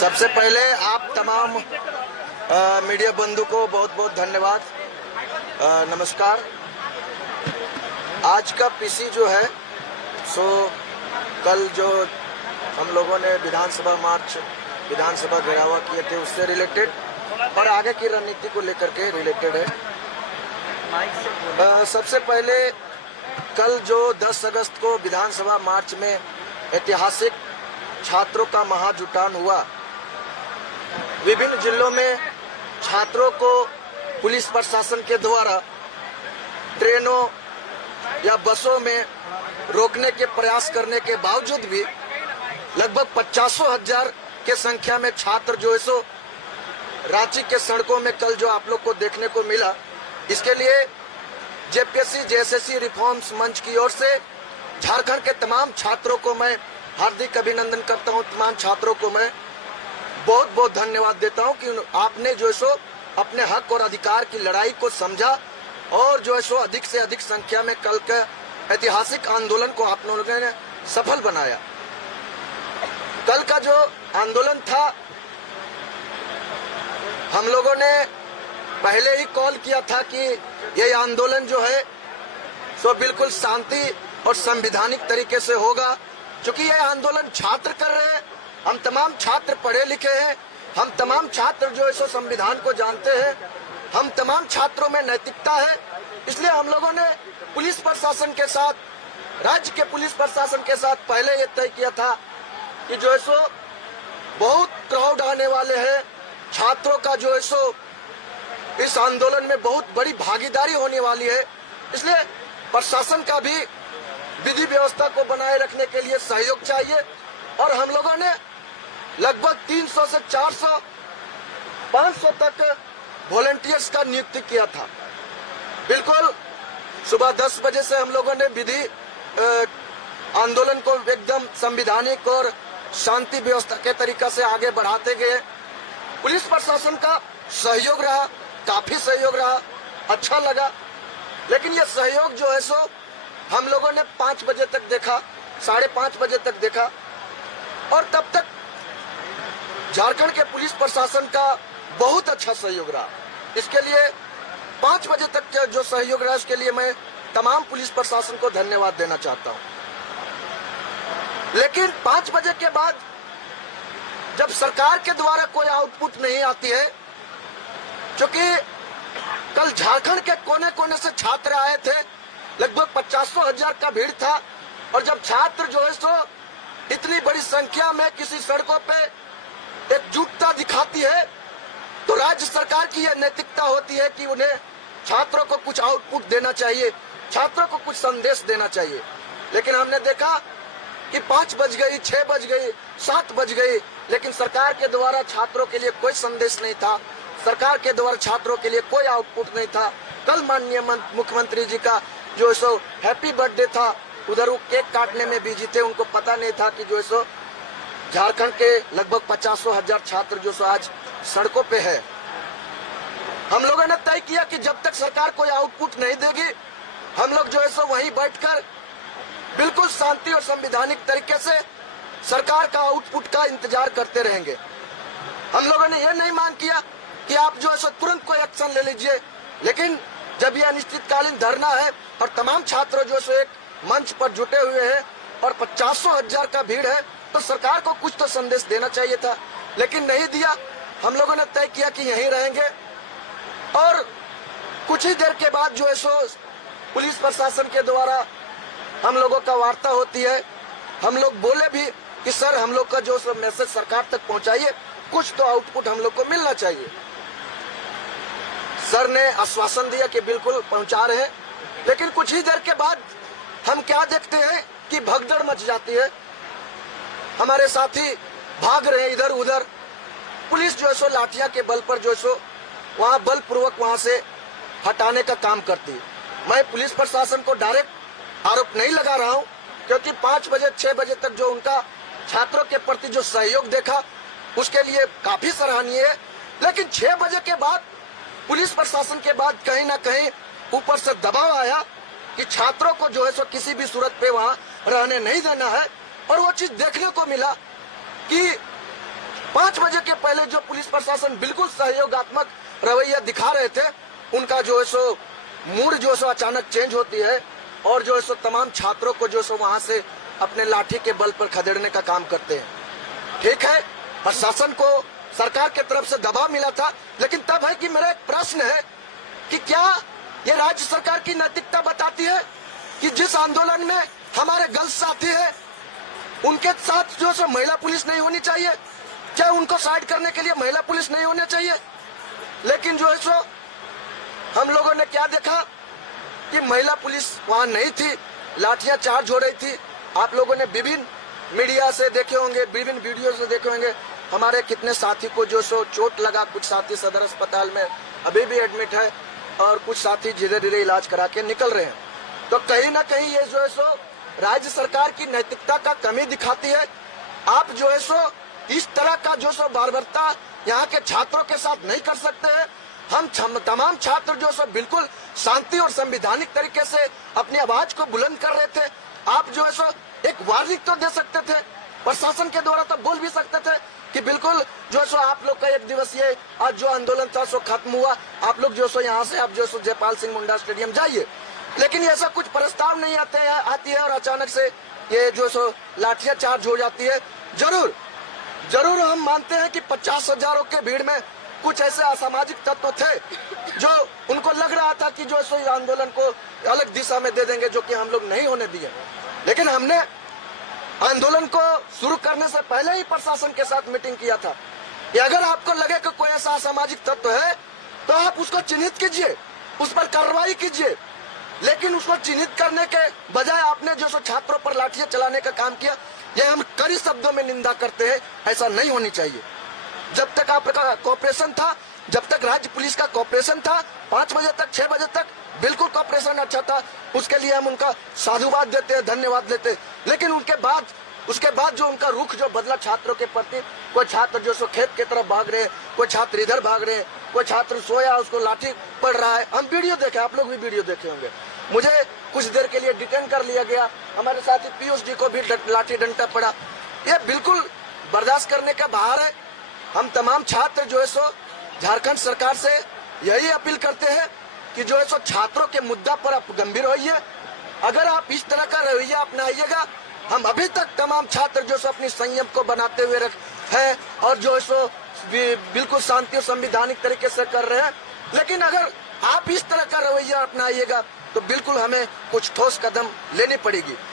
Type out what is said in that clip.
सबसे पहले आप तमाम मीडिया बंधु को बहुत बहुत धन्यवाद। नमस्कार। आज का पीसी जो है सो कल जो हम लोगों ने विधानसभा मार्च, विधानसभा घेरावा किए थे उससे रिलेटेड और आगे की रणनीति को लेकर के रिलेटेड है। सबसे पहले कल जो 10 अगस्त को विधानसभा मार्च में ऐतिहासिक छात्रों का महाजुटान हुआ, विभिन्न जिलों में छात्रों को पुलिस प्रशासन के द्वारा ट्रेनों या बसों में रोकने के प्रयास करने के बावजूद भी लगभग 50,000 के संख्या में छात्र जो है सो रांची के सड़कों में कल जो आप लोग को देखने को मिला, इसके लिए जेपीएससी जेएसएससी रिफॉर्म्स मंच की ओर से झारखंड के तमाम छात्रों को मैं हार्दिक अभिनंदन करता हूं। तमाम छात्रों को मैं बहुत बहुत धन्यवाद देता हूं कि आपने जो है सो अपने हक और अधिकार की लड़ाई को समझा और जो है सो अधिक से अधिक संख्या में कल के ऐतिहासिक आंदोलन को आप लोगों ने सफल बनाया। कल का जो आंदोलन था, हम लोगों ने पहले ही कॉल किया था कि ये आंदोलन जो है सो बिल्कुल शांति और संवैधानिक तरीके से होगा, क्योंकि ये आंदोलन छात्र कर रहे हैं। हम तमाम छात्र पढ़े लिखे हैं, हम तमाम छात्र जो है सो संविधान को जानते हैं, हम तमाम छात्रों में नैतिकता है। इसलिए हम लोगों ने पुलिस प्रशासन के साथ, राज्य के पुलिस प्रशासन के साथ पहले ये तय किया था कि जो है सो बहुत क्राउड आने वाले हैं, छात्रों का जो है सो इस आंदोलन में बहुत बड़ी भागीदारी होने वाली है। इसलिए प्रशासन का भी विधि व्यवस्था को बनाए रखने के लिए सहयोग चाहिए और हम लोगों ने लगभग 300 से 400 500 तक वॉलंटियर्स का नियुक्ति किया था। बिल्कुल सुबह 10 बजे से हम लोगों ने विधि आंदोलन को एकदम संवैधानिक और शांति व्यवस्था के तरीका से आगे बढ़ाते गए। पुलिस प्रशासन का सहयोग रहा, काफी सहयोग रहा, अच्छा लगा। लेकिन ये सहयोग जो है सो हम लोगों ने 5 बजे तक देखा, 5:30 बजे तक देखा और तब तक झारखंड के पुलिस प्रशासन का बहुत अच्छा सहयोग रहा। इसके लिए 5 बजे तक जो सहयोग रहा उसके लिए मैं तमाम पुलिस प्रशासन को धन्यवाद देना चाहता हूं। लेकिन 5 बजे के बाद जब सरकार के द्वारा कोई आउटपुट नहीं आती है, क्योंकि कल झारखंड के कोने कोने से छात्र आए थे, लगभग 50,000 का भीड़ था और जब छात्र जो है सो इतनी बड़ी संख्या में किसी सड़कों पे एकजुटता दिखाती है तो राज्य सरकार की यह नैतिकता होती है कि उन्हें छात्रों को कुछ आउटपुट देना चाहिए, छात्रों को कुछ संदेश देना चाहिए। लेकिन हमने देखा कि 5 बज गई, 6 बज गई, 7 बज गई, लेकिन सरकार के द्वारा छात्रों के लिए कोई संदेश नहीं था, सरकार के द्वारा छात्रों के लिए कोई आउटपुट नहीं था। कल माननीय मुख्यमंत्री जी का जो सो हैप्पी बर्थडे था, उधर वो केक काटने में बिजी थे, उनको पता नहीं था कि जो सो झारखंड के लगभग 50,000 छात्र जो सो आज सड़कों पे है। हम लोगों ने तय किया कि जब तक सरकार कोई आउटपुट नहीं देगी, हम लोग जो है सो वहीं बैठकर बिल्कुल शांति और संवैधानिक तरीके से सरकार का आउटपुट का इंतजार करते रहेंगे। हम लोगों ने यह नहीं मांग किया कि आप जो है सो तुरंत कोई एक्शन ले लीजिए, लेकिन जब यह अनिश्चितकालीन धरना है और तमाम छात्र जो सो एक मंच पर जुटे हुए हैं और 50,000 का भीड़ है, तो सरकार को कुछ तो संदेश देना चाहिए था, लेकिन नहीं दिया। हम लोगों ने तय किया कि यहीं रहेंगे और कुछ ही देर के बाद जो है सो पुलिस प्रशासन के द्वारा हम लोगों का वार्ता होती है। हम लोग बोले भी कि सर हम लोग का जो सो मैसेज सरकार तक पहुंचाइए, कुछ तो आउटपुट हम लोग को मिलना चाहिए। सर ने आश्वासन दिया कि बिल्कुल पहुंचा रहे हैं, लेकिन कुछ ही देर के बाद हम क्या देखते हैं कि भगदड़ मच जाती है, हमारे साथी भाग रहे हैं इधर उधर, पुलिस जो है सो लाठियां के बल पर जो है सो वहां बलपूर्वक वहां से हटाने का काम करती है। मैं पुलिस प्रशासन को डायरेक्ट आरोप नहीं लगा रहा हूं, क्योंकि 5 बजे 6 बजे तक जो उनका छात्रों के प्रति जो सहयोग देखा उसके लिए काफी सराहनीय है। लेकिन 6 बजे के बाद पुलिस प्रशासन के बाद कहीं ना कहीं ऊपर से दबाव आया कि छात्रों को जो है सो किसी भी सूरत पे वहां रहने नहीं देना है। और वो चीज देखने को मिला कि 5 बजे के पहले जो पुलिस प्रशासन बिल्कुल सहयोगात्मक रवैया दिखा रहे थे, उनका जो है सो मूड जो है सो अचानक चेंज होती है और जो है सो तमाम छात्रों को जो है सो वहां से अपने लाठी के बल पर खदेड़ने का काम करते हैं। ठीक है, प्रशासन को सरकार की तरफ से दबाव मिला था, लेकिन तब है कि मेरा एक प्रश्न है कि क्या ये राज्य सरकार की नैतिकता बताती है कि जिस आंदोलन में हमारे गर्ल्स साथी है उनके साथ जो है महिला पुलिस नहीं होनी चाहिए? क्या उनको साइड करने के लिए महिला पुलिस नहीं होनी चाहिए? लेकिन जो है सो हम लोगों ने क्या देखा कि महिला पुलिस वहां नहीं थी, लाठियां चार्ज हो रही थी। आप लोगों ने विभिन्न मीडिया से देखे होंगे, विभिन्न वीडियो से देखे होंगे, हमारे कितने साथी को जो सो चोट लगा, कुछ साथी सदर अस्पताल में अभी भी एडमिट है और कुछ साथी धीरे धीरे इलाज करा के निकल रहे हैं। तो कहीं ना कहीं ये जो है सो राज्य सरकार की नैतिकता का कमी दिखाती है। आप जो है सो इस तरह का जो सो बर्बरता यहाँ के छात्रों के साथ नहीं कर सकते हैं। हम तमाम छात्र जो सो बिल्कुल शांति और संवैधानिक तरीके से अपनी आवाज को बुलंद कर रहे थे। आप जो है सो एक वार्निंग तो दे सकते थे, प्रशासन के द्वारा तो बोल भी सकते थे कि बिल्कुल जो सो आप लोग का 1 दिवसीय आज जो आंदोलन था सो खत्म हुआ, आप लोग जो सो यहाँ से आप जो सो जयपाल सिंह मुंडा स्टेडियम जाइए। लेकिन ऐसा कुछ प्रस्ताव नहीं आती है और अचानक से ये जो सो लाठियां चार्ज हो जाती है। जरूर हम मानते हैं कि 50,000 के भीड़ में कुछ ऐसे असामाजिक तत्व थे जो उनको लग रहा था कि जो सो इस आंदोलन को अलग दिशा में दे देंगे, जो कि हम लोग नहीं होने दिए। लेकिन हमने आंदोलन को शुरू करने से पहले ही प्रशासन के साथ मीटिंग किया था कि अगर आपको लगे कि कोई ऐसा असामाजिक तत्व है तो आप उसको चिन्हित कीजिए, उस पर कार्रवाई कीजिए। लेकिन उसको चिन्हित करने के बजाय आपने जो सो छात्रों पर लाठियां चलाने का काम किया, यह हम कड़ी शब्दों में निंदा करते हैं। ऐसा नहीं होनी चाहिए। जब तक आपका कॉपरेशन था, जब तक राज्य पुलिस का कॉपरेशन था, 5 बजे तक 6 बजे तक बिल्कुल कॉपरेशन अच्छा था, उसके लिए हम उनका साधुवाद देते हैं, धन्यवाद देते हैं। लेकिन उसके बाद जो उनका रुख जो बदला छात्रों के प्रति, कोई छात्र जो सो खेत की तरफ भाग रहे हैं, कोई छात्र इधर भाग रहे हैं, कोई छात्र सोया उसको लाठी पड़ रहा है। हम वीडियो देखे, आप लोग भी वीडियो देखे होंगे। मुझे कुछ देर के लिए डिटेन कर लिया गया, हमारे साथी पीयूष जी को भी लाठी डंडा पड़ा। ये बिल्कुल बर्दाश्त करने का बाहर है। हम तमाम छात्र जो है सो झारखंड सरकार से यही अपील करते हैं कि जो है सो छात्रों के मुद्दा पर आप गंभीर होइए। अगर आप इस तरह का रवैया अपनाइएगा, हम अभी तक तमाम छात्र जो सो अपनी संयम को बनाते हुए हैं और जो है सो बिल्कुल शांति और संवैधानिक तरीके से कर रहे हैं। लेकिन अगर आप इस तरह का रवैया अपनाइएगा तो बिल्कुल हमें कुछ ठोस कदम लेने पड़ेगी।